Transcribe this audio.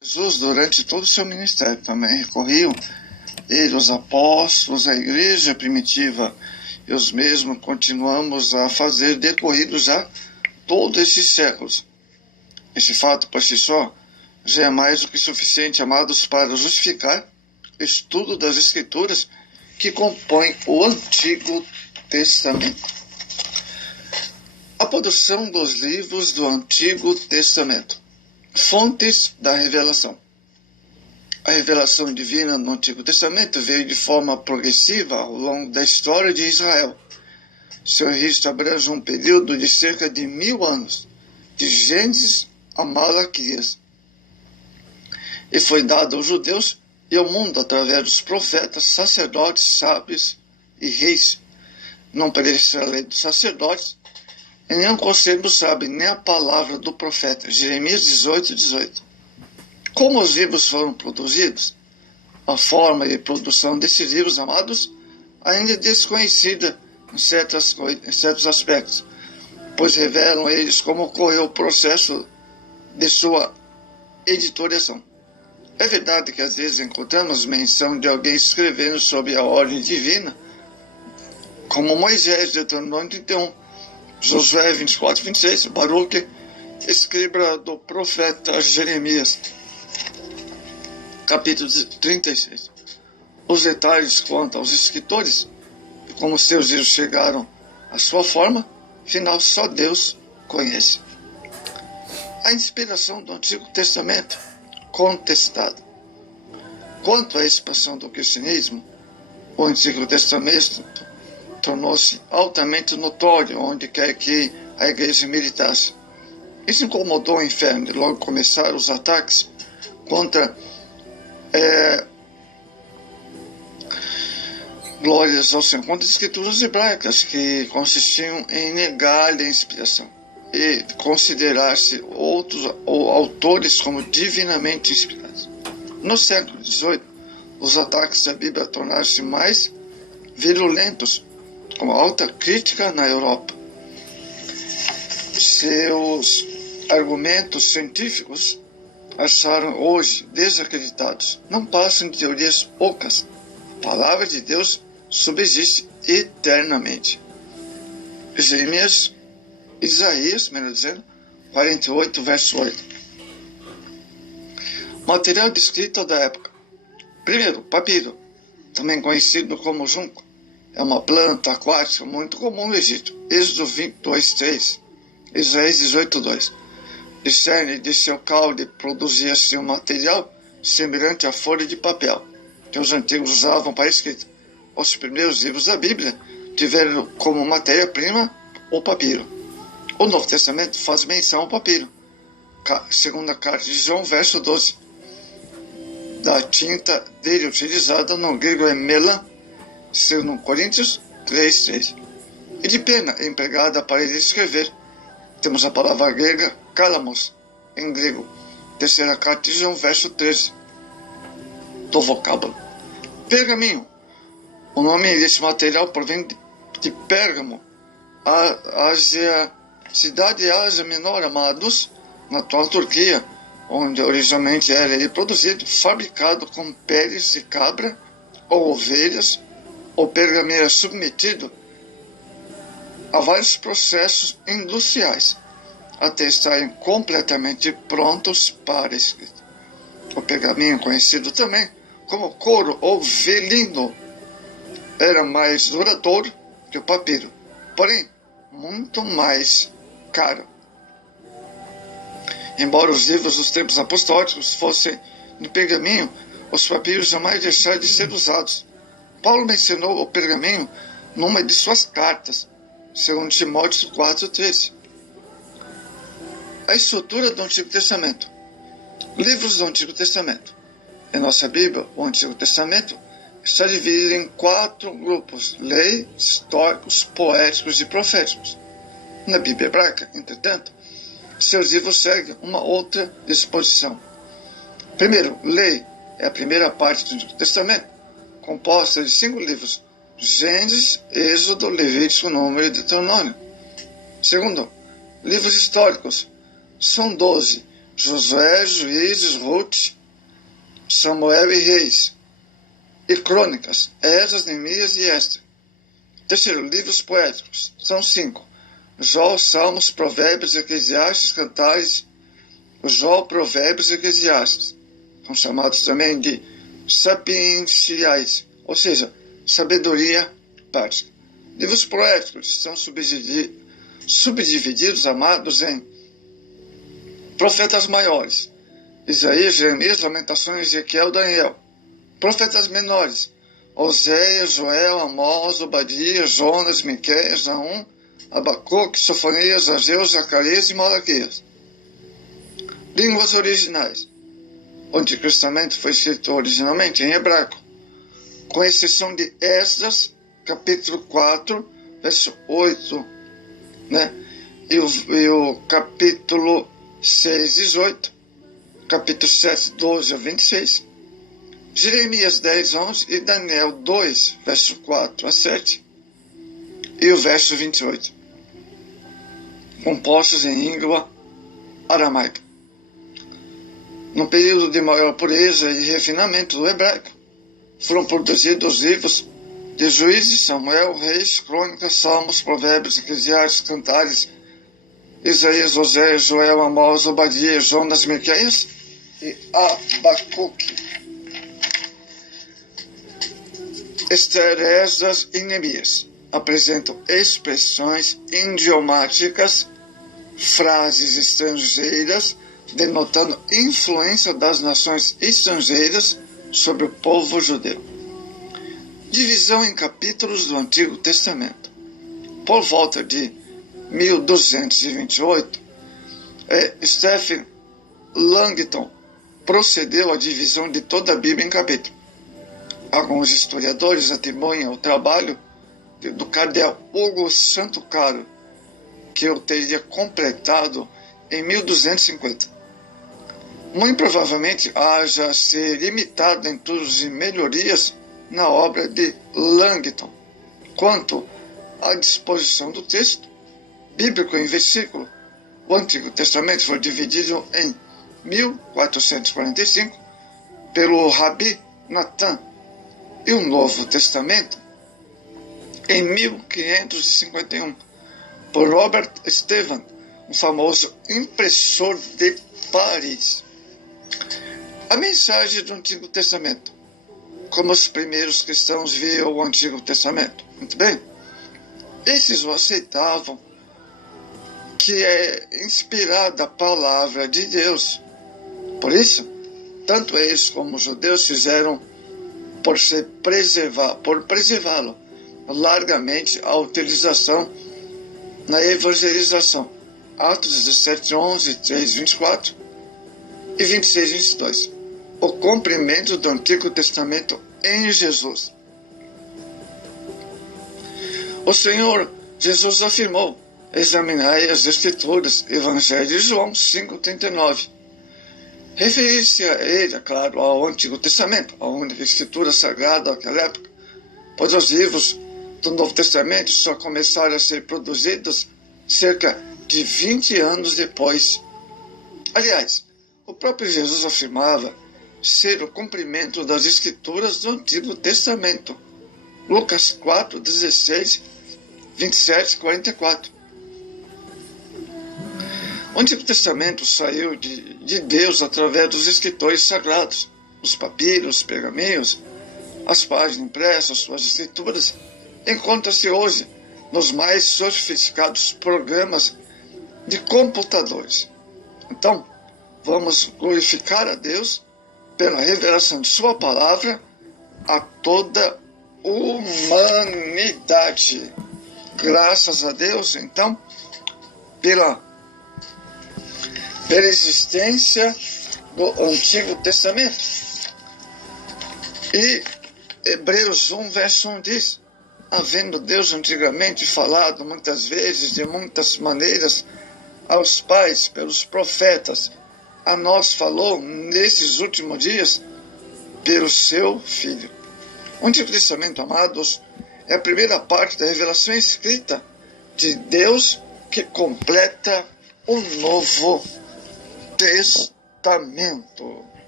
Jesus, durante todo o seu ministério, também recorriam ele, os apóstolos, a igreja primitiva, e os mesmos continuamos a fazer decorrido já todos esses séculos. Esse fato, por si só, já é mais do que suficiente, amados, para justificar o estudo das Escrituras que compõem o Antigo Testamento. A produção dos livros do Antigo Testamento. Fontes da revelação. A revelação divina no Antigo Testamento veio de forma progressiva ao longo da história de Israel. Seu registro abrange um período de cerca de 1000 anos, de Gênesis a Malaquias, e foi dado aos judeus e ao mundo através dos profetas, sacerdotes, sábios e reis. Não perecerá a lei dos sacerdotes, e nem o conselho do sábio, nem a palavra do profeta. Jeremias 18:18. Como os livros foram produzidos? A forma de produção desses livros, amados, ainda é desconhecida em certos aspectos, pois revelam eles como ocorreu o processo de sua editoriação. É verdade que às vezes encontramos menção de alguém escrevendo sobre a ordem divina, como Moisés, Deuteronômio 31, Josué 24:26, Baruque, escriba do profeta Jeremias, capítulo 36. Os detalhes quanto aos escritores e como seus livros chegaram à sua forma final só Deus conhece. A inspiração do Antigo Testamento contestada. Quanto à expansão do cristianismo, o Antigo Testamento tornou-se altamente notório onde quer que a igreja militasse. Isso incomodou o inferno e logo começaram os ataques contra glórias ao Senhor, contra as escrituras hebraicas, que consistiam em negar-lhe a inspiração e considerar-se outros autores como divinamente inspirados. No século XVIII, os ataques à Bíblia tornaram-se mais virulentos, com alta crítica na Europa. Seus argumentos científicos acharam hoje desacreditados. Não passam de teorias ocas. A palavra de Deus subsiste eternamente. Isaías, melhor dizendo, 48, verso 8. Material de escrita da época. Primeiro, papiro, também conhecido como junco. É uma planta aquática muito comum no Egito. Êxodo 22:3, Isaías 18:2. Discerne de seu caule produzia-se um material semelhante à folha de papel, que os antigos usavam para escrita. Os primeiros livros da Bíblia tiveram como matéria-prima o papiro. O Novo Testamento faz menção ao papiro. Segunda carta de João, verso 12. Da tinta dele utilizada no grego é melan, 2 Coríntios 3:3. E de pena empregada para ele escrever. Temos a palavra grega kalamos, em grego. Terceira carta de João, verso 13. Do vocábulo. Pergaminho. O nome desse material provém de Pérgamo, Ásia, cidade de Ásia Menor, amados, na atual Turquia, onde originalmente era ele produzido, fabricado com peles de cabra ou ovelhas. O pergaminho era submetido a vários processos industriais até estarem completamente prontos para a escrita. O pergaminho, conhecido também como couro ou velino, era mais duradouro que o papiro, porém muito mais caro. Embora os livros dos tempos apostólicos fossem de pergaminho, os papiros jamais deixaram de ser usados. Paulo mencionou o pergaminho numa de suas cartas, segundo Timóteo 4:13. A estrutura do Antigo Testamento. Livros do Antigo Testamento. Em nossa Bíblia, o Antigo Testamento está dividido em 4 grupos: lei, históricos, poéticos e proféticos. Na Bíblia hebraica, entretanto, seus livros seguem uma outra disposição. Primeiro, lei é a primeira parte do Antigo Testamento, composta de 5 livros: Gênesis, Êxodo, Levítico, Número e Deuteronômio. Segundo, livros históricos. São 12, Josué, Juízes, Ruth, Samuel e Reis, e Crônicas, Esdras, Neemias e Ester. Terceiro, livros poéticos, são 5. Jó, Salmos, Provérbios, Eclesiastes, Cantares, Jó, Provérbios e Eclesiastes. São chamados também de sapienciais, ou seja, sabedoria prática. Livros poéticos são subdivididos, amados, em profetas maiores, Isaías, Jeremias, Lamentações, Ezequiel, Daniel. Profetas menores, Oséias, Joel, Amós, Obadias, Jonas, Miqueias, Naum, Abacuque, Sofonias, Ageu, Zacarias e Malaquias. Línguas originais. O Antigo Testamento foi escrito originalmente em hebraico, com exceção de Esdras, capítulo 4, verso 8, e o capítulo 6, 18, capítulo 7, 12 a 26, Jeremias 10, 11 e Daniel 2, verso 4 a 7 e o verso 28, compostos em língua aramaica. No período de maior pureza e refinamento do hebraico, foram produzidos os livros de Juízes, Samuel, Reis, Crônicas, Salmos, Provérbios, Eclesiastes, Cantares, Isaías, Oséias, Joel, Amós, Obadias, Jonas, Miqueias e Abacuque. Ester, Esdras e Neemias apresentam expressões idiomáticas, frases estrangeiras, denotando influência das nações estrangeiras sobre o povo judeu. Divisão em capítulos do Antigo Testamento. Por volta de 1228, Stephen Langton procedeu à divisão de toda a Bíblia em capítulos. Alguns historiadores atribuem o trabalho do cardeal Hugo Santo Caro, que eu teria completado em 1250. Muito provavelmente haja se limitado em introduzir melhorias na obra de Langton. Quanto à disposição do texto bíblico em versículo, o Antigo Testamento foi dividido em 1445 pelo Rabi Natan e o Novo Testamento em 1551 por Robert Stephen, um famoso impressor de Paris. A mensagem do Antigo Testamento. Como os primeiros cristãos viam o Antigo Testamento? Muito bem. Esses o aceitavam que é inspirada a palavra de Deus. Por isso, tanto eles como os judeus fizeram por preservá-lo largamente a utilização na evangelização. Atos 17, 11, 3, 24 e 26, 22. O cumprimento do Antigo Testamento em Jesus. O Senhor Jesus afirmou: examinai as Escrituras, Evangelho de João 5,39. Referir-se a ele, é claro, ao Antigo Testamento, a única escritura sagrada daquela época, pois os livros do Novo Testamento só começaram a ser produzidos cerca de 20 anos depois. Aliás, o próprio Jesus afirmava ser o cumprimento das Escrituras do Antigo Testamento. Lucas 4, 16, 27, 44. O Antigo Testamento saiu de Deus através dos escritores sagrados, os papiros, os pergaminhos, as páginas impressas, suas escrituras. Encontra-se hoje nos mais sofisticados programas de computadores. Então, vamos glorificar a Deus pela revelação de sua palavra a toda a humanidade. Graças a Deus, então, pela existência do Antigo Testamento. E Hebreus 1, verso 1 diz: havendo Deus antigamente falado muitas vezes, de muitas maneiras, aos pais pelos profetas, a nós falou nesses últimos dias pelo seu Filho. O Antigo Testamento, amados, é a primeira parte da revelação escrita de Deus que completa o Novo Testamento. arrebatamento.